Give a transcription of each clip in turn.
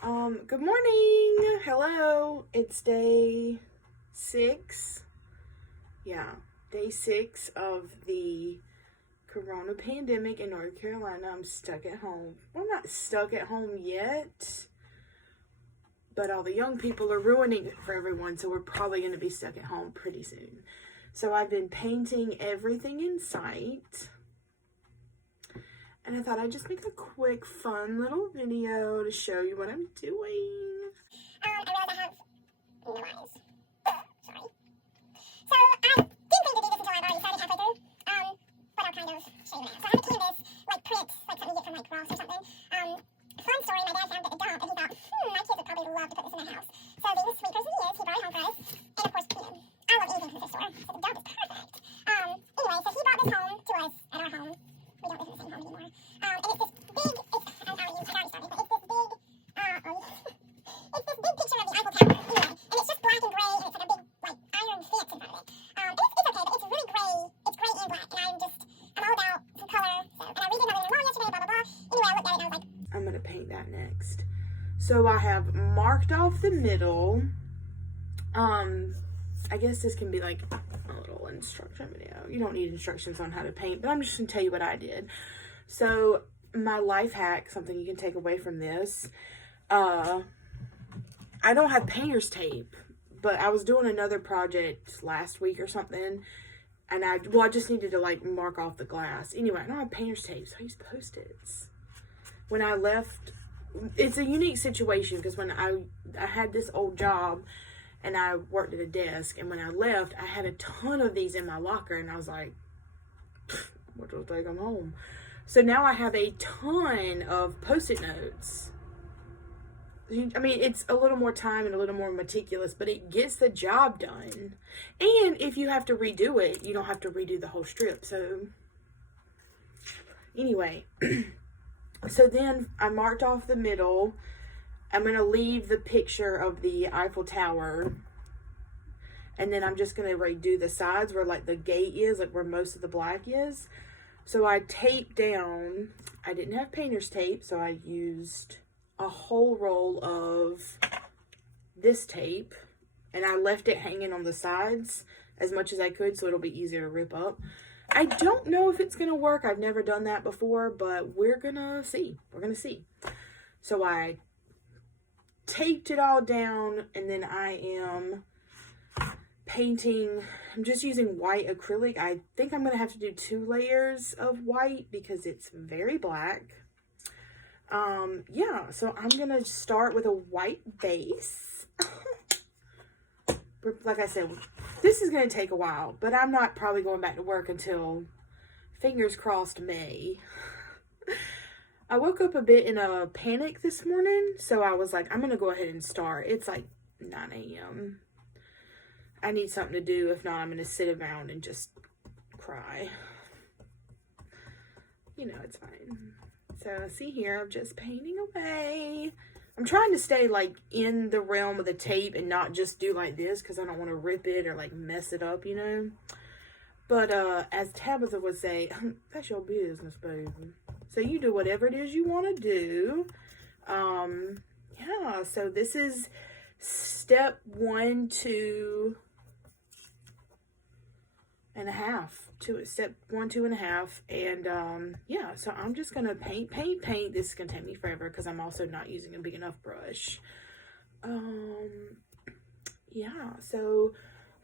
Good morning. Hello. It's day 6. Yeah, day 6 of the corona pandemic in North Carolina. I'm stuck at home. Well, I'm not stuck at home yet, but all the young people are ruining it for everyone, so we're probably going to be stuck at home pretty soon. So I've been painting everything in sight. And I thought I'd just make a quick, fun little video to show you what I'm doing. I realize I have no eyes. Sorry. So I didn't think to do this until I've already started halfway through. But I'll kind of show you now. So I have a canvas, like prints, like something you get from like Ross or something. Fun story, my dad found it at the dump and he thought, my kids would probably love to put this in their house. So being the sweet person he is, he brought it home for us. And of course, I love anything from the store, so the dump is perfect. Anyway, so he brought this home to us at our home. We don't live in the same home anymore. And it's this big, I already started, but it's this big, it's this big picture of the Eiffel Tower, anyway, and it's just black and gray, and it's like a big, like, iron fence in front of it. And it's okay, but it's really gray, it's gray and black, and I'm all about some color, so, and I redid my living room yesterday, blah, blah, blah. Anyway, I looked at it and I was like, I'm gonna paint that next. So I have marked off the middle. I guess this can be like a little instruction video. You don't need instructions on how to paint, but I'm just gonna tell you what I did. So my life hack, something you can take away from this, I don't have painter's tape, but I was doing another project last week or something, and I just needed to like mark off the glass. Anyway, I don't have painter's tape, so I use Post-its. When I left, it's a unique situation because when I had this old job and I worked at a desk, and when I left, I had a ton of these in my locker, and I was like, what do I take them home? So now I have a ton of Post-it notes. I mean, it's a little more time and a little more meticulous, but it gets the job done. And if you have to redo it, you don't have to redo the whole strip. So anyway, so then I marked off the middle. I'm going to leave the picture of the Eiffel Tower. And then I'm just going to redo the sides where like the gate is, like where most of the black is. So I taped down, I didn't have painter's tape, so I used a whole roll of this tape. And I left it hanging on the sides as much as I could so it'll be easier to rip up. I don't know if it's going to work. I've never done that before, but we're going to see. We're going to see. So I taped it all down, and then I am painting. I'm just using white acrylic. I think I'm going to have to do 2 layers of white because it's very black. Yeah, so I'm going to start with a white base. Like I said, this is going to take a while, but I'm not probably going back to work until, fingers crossed, May. I woke up a bit in a panic this morning, so I was like, I'm going to go ahead and start. It's like 9 a.m. I need something to do. If not, I'm going to sit around and just cry. You know, it's fine. So, see here, I'm just painting away. I'm trying to stay, like, in the realm of the tape and not just do like this because I don't want to rip it or, like, mess it up, you know? But, as Tabitha would say, that's your business, baby. So you do whatever it is you want to do. Yeah, so this is step 1, 2 and a half. Step 1, 2 and a half. And, yeah, so I'm just going to paint. This is going to take me forever because I'm also not using a big enough brush. Yeah, so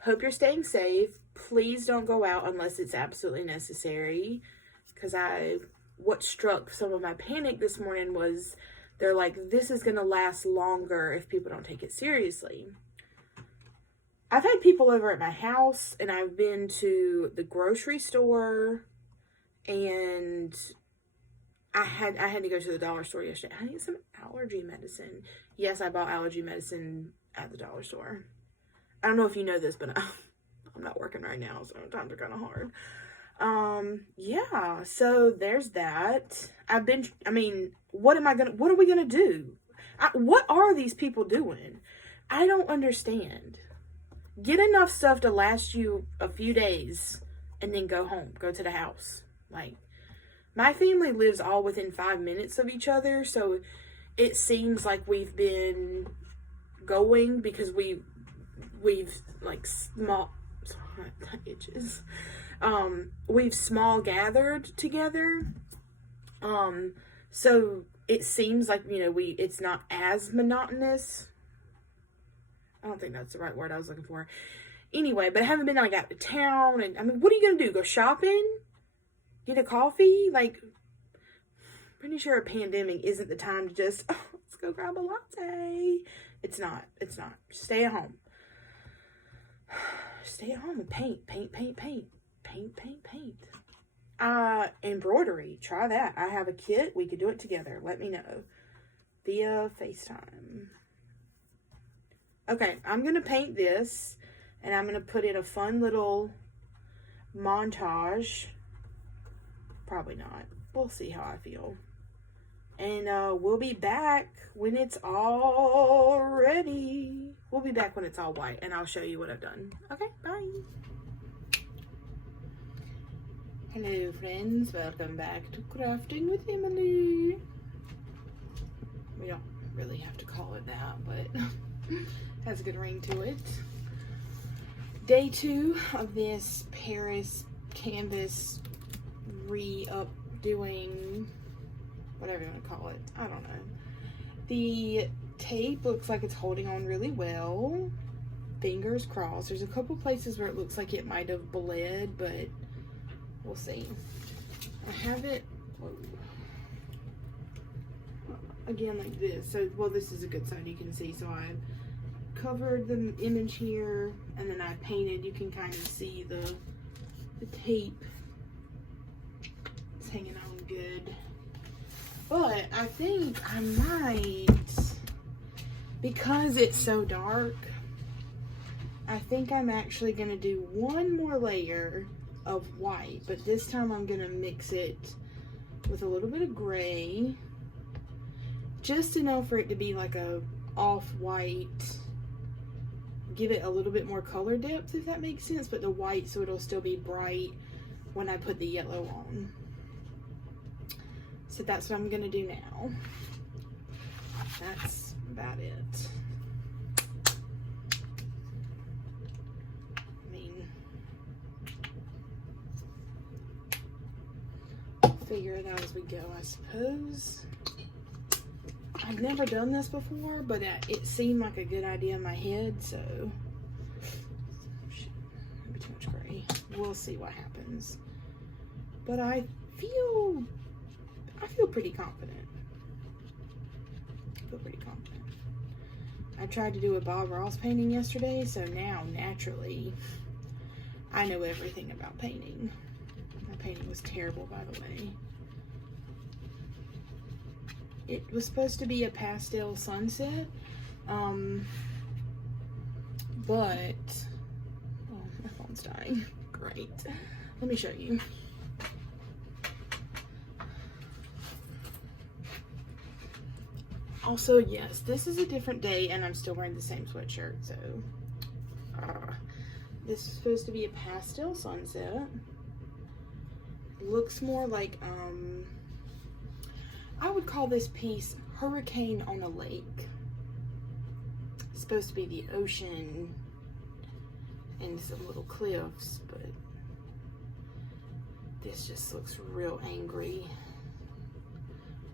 hope you're staying safe. Please don't go out unless it's absolutely necessary. Because what struck some of my panic this morning was they're like, this is going to last longer if people don't take it seriously. I've had people over at my house, and I've been to the grocery store, and I had to go to the dollar store yesterday. I need some allergy medicine. Yes, I bought allergy medicine at the dollar store. I don't know if you know this, but I'm not working right now, so times are kind of hard. Yeah, so there's that. What are we gonna do? What are these people doing? I don't understand. Get enough stuff to last you a few days and then go home, go to the house. Like, my family lives all within 5 minutes of each other, so it seems like we've been going because we've like we've small gathered together. So it seems like, you know, it's not as monotonous. I don't think that's the right word I was looking for. Anyway, but I haven't been like out of town, and I mean, what are you gonna do? Go shopping? Get a coffee? Like, pretty sure a pandemic isn't the time to just, oh, let's go grab a latte. It's not. Stay at home. Stay at home and paint. Embroidery. Try that. I have a kit. We could do it together. Let me know via FaceTime. Okay, I'm going to paint this, and I'm going to put in a fun little montage. Probably not. We'll see how I feel. And we'll be back when it's all ready. We'll be back when it's all white, and I'll show you what I've done. Okay, bye. Hello, friends. Welcome back to Crafting with Emily. We don't really have to call it that, but has a good ring to it. Day 2 of this Paris canvas re-updoing, whatever you want to call it. I don't know. The tape looks like it's holding on really well. Fingers crossed. There's a couple places where it looks like it might have bled, but we'll see. I have it, again, like this. So, well, this is a good side you can see. So I covered the image here, and then I painted. You can kind of see the tape. It's hanging on good. But I think I might, because it's so dark, I think I'm actually going to do one more layer of white, but this time I'm going to mix it with a little bit of gray, just enough for it to be like a off-white, give it a little bit more color depth, if that makes sense, but the white so it'll still be bright when I put the yellow on. So that's what I'm gonna do now. That's about it. I mean, figure it out as we go, I suppose. I've never done this before, but it seemed like a good idea in my head, so maybe too much gray. We'll see what happens. But I feel pretty confident. I tried to do a Bob Ross painting yesterday, so now naturally I know everything about painting. My painting was terrible, by the way. It was supposed to be a pastel sunset, but oh, my phone's dying. Great. Let me show you. Also, yes, this is a different day, and I'm still wearing the same sweatshirt, so this is supposed to be a pastel sunset. Looks more like, I would call this piece Hurricane on a Lake. It's supposed to be the ocean and some little cliffs, but this just looks real angry.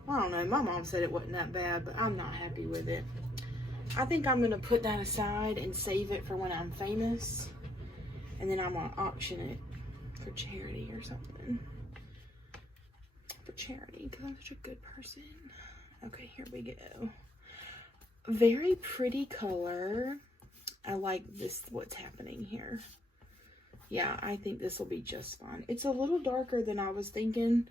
I don't know, my mom said it wasn't that bad, but I'm not happy with it. I think I'm gonna put that aside and save it for when I'm famous, and then I'm gonna auction it for charity or something. For charity, because I'm such a good person. Okay, here we go. Very pretty color. I like this, what's happening here. Yeah, I think this will be just fine. It's a little darker than I was thinking.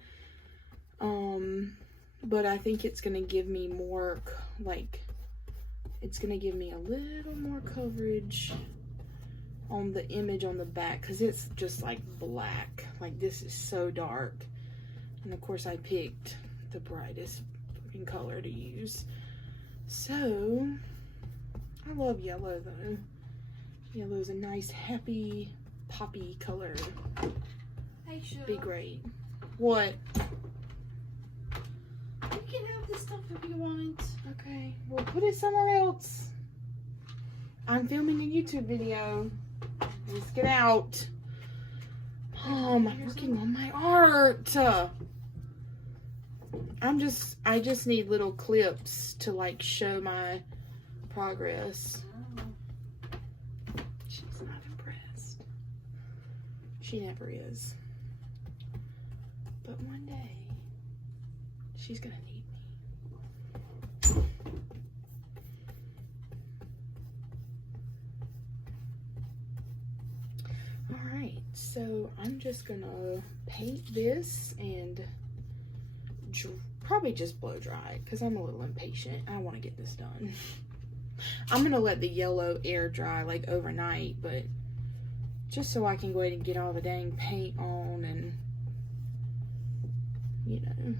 But I think it's going to give me more, like, it's going to give me a little more coverage on the image on the back, because it's just, like, black. Like, this is so dark. And, of course, I picked the brightest fucking color to use. So, I love yellow, though. Yellow is a nice, happy, poppy color. Hey, Sugar. Be great. What? You can have the stuff that we want. Okay, we'll put it somewhere else. I'm filming a YouTube video. Let's get out. Mom, I'm working on my art. I just need little clips to like show my progress. She's not impressed. She never is. But one day, she's gonna need me. Alright, so I'm just gonna paint this and probably just blow dry because I'm a little impatient. I want to get this done. I'm gonna let the yellow air dry like overnight, but just so I can go ahead and get all the dang paint on and, you know,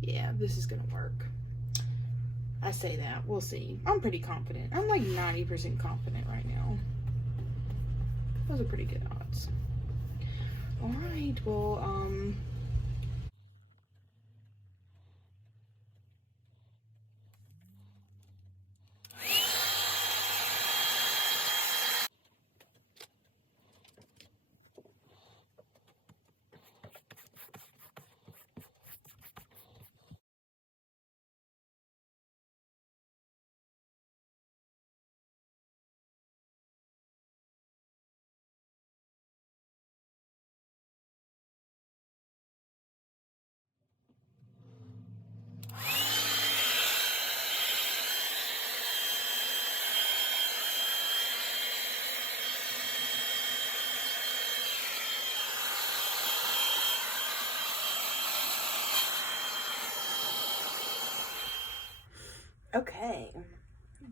yeah, this is gonna work. I say that, we'll see. I'm pretty confident. I'm like 90% confident right now. Those are pretty good odds. All right, well, okay,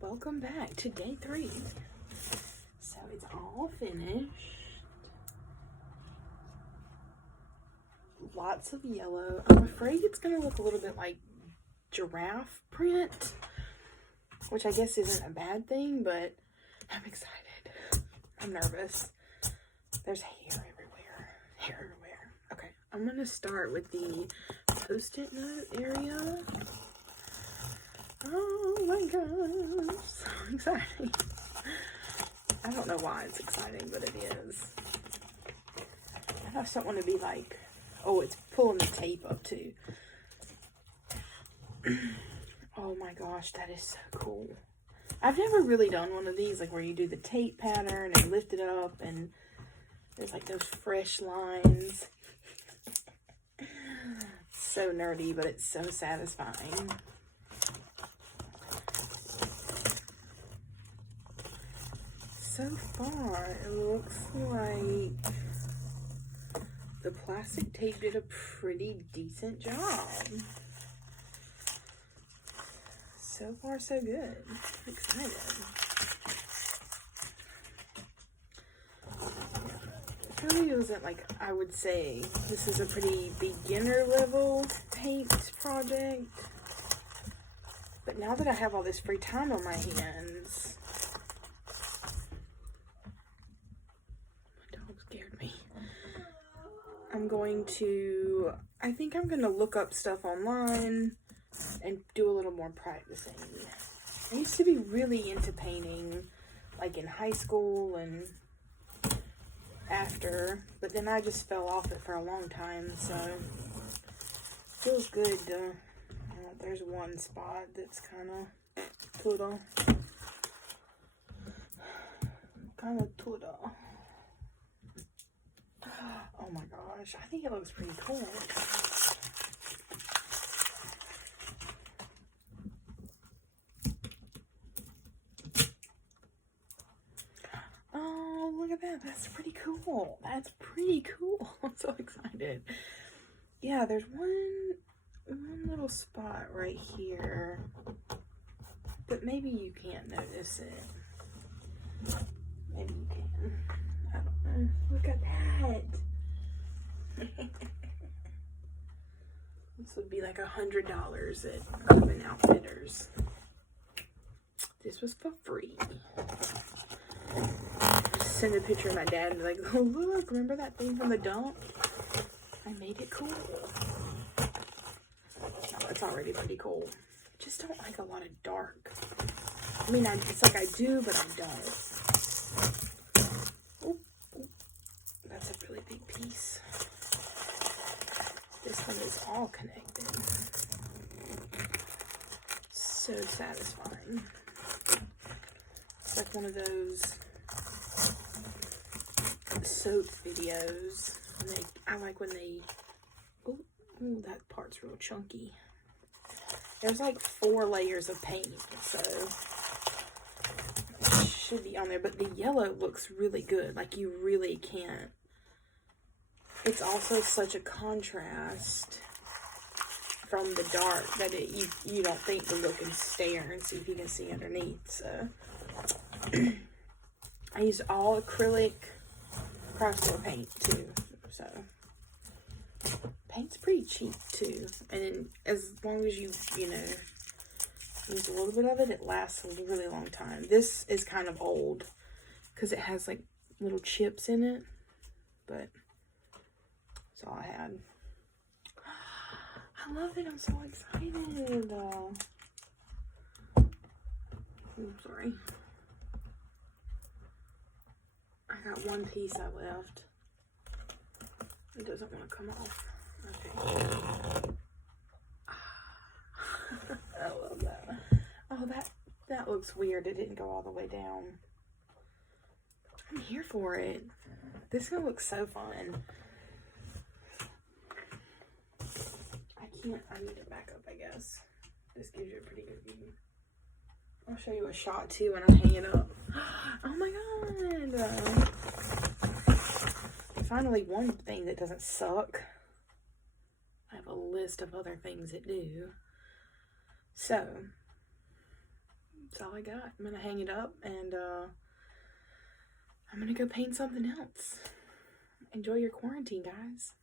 welcome back to day 3. So it's all finished. Lots of yellow. I'm afraid it's gonna look a little bit like giraffe print, which I guess isn't a bad thing, but I'm excited. I'm nervous. There's hair everywhere. Okay, I'm gonna start with the post-it note area. Oh my gosh, so exciting. I don't know why it's exciting, but it is. I just don't want to be like, oh, it's pulling the tape up too. Oh my gosh, that is so cool. I've never really done one of these, like where you do the tape pattern and lift it up and there's like those fresh lines. So nerdy, but it's so satisfying. So far, it looks like the plastic tape did a pretty decent job. So far, so good. I'm excited. It really isn't like, I would say, this is a pretty beginner level paint project. But now that I have all this free time on my hands, I think I'm going to look up stuff online and do a little more practicing. I used to be really into painting, like in high school and after, but then I just fell off it for a long time, so it feels good to, there's one spot that's kind of tuda. Oh my gosh, I think it looks pretty cool. Oh, look at that. That's pretty cool. That's pretty cool. I'm so excited. Yeah, there's one little spot right here, but maybe you can't notice it. Maybe you can. I don't know. Look at that. This would be like $100 at Urban Outfitters. This was for free. Just send a picture of my dad and be like, oh look, remember that thing from the dump? I made it cool. No, it's all already pretty cool. I just don't like a lot of dark. I mean, it's like I do, but I don't. Oh, that's a really big piece. This one is all connected. So satisfying. It's like one of those soap videos. I like when they, oh, that part's real chunky. There's like 4 layers of paint, so it should be on there. But the yellow looks really good. Like, you really can't. It's also such a contrast from the dark that you don't think to look and stare and see if you can see underneath. So I used all acrylic craft store paint too. So paint's pretty cheap too, and as long as you know, use a little bit of it, it lasts a really long time. This is kind of old because it has like little chips in it, but that's all I had. I love it. I'm so excited. I'm sorry. I got one piece I left. It doesn't want to come off. Okay. I love that. Oh, that looks weird. It didn't go all the way down. I'm here for it. This is gonna look so fun. I need it back up, I guess. This gives you a pretty good view. I'll show you a shot too when I hang it up. Oh my god! Finally, one thing that doesn't suck. I have a list of other things that do. So, that's all I got. I'm gonna hang it up and I'm gonna go paint something else. Enjoy your quarantine, guys.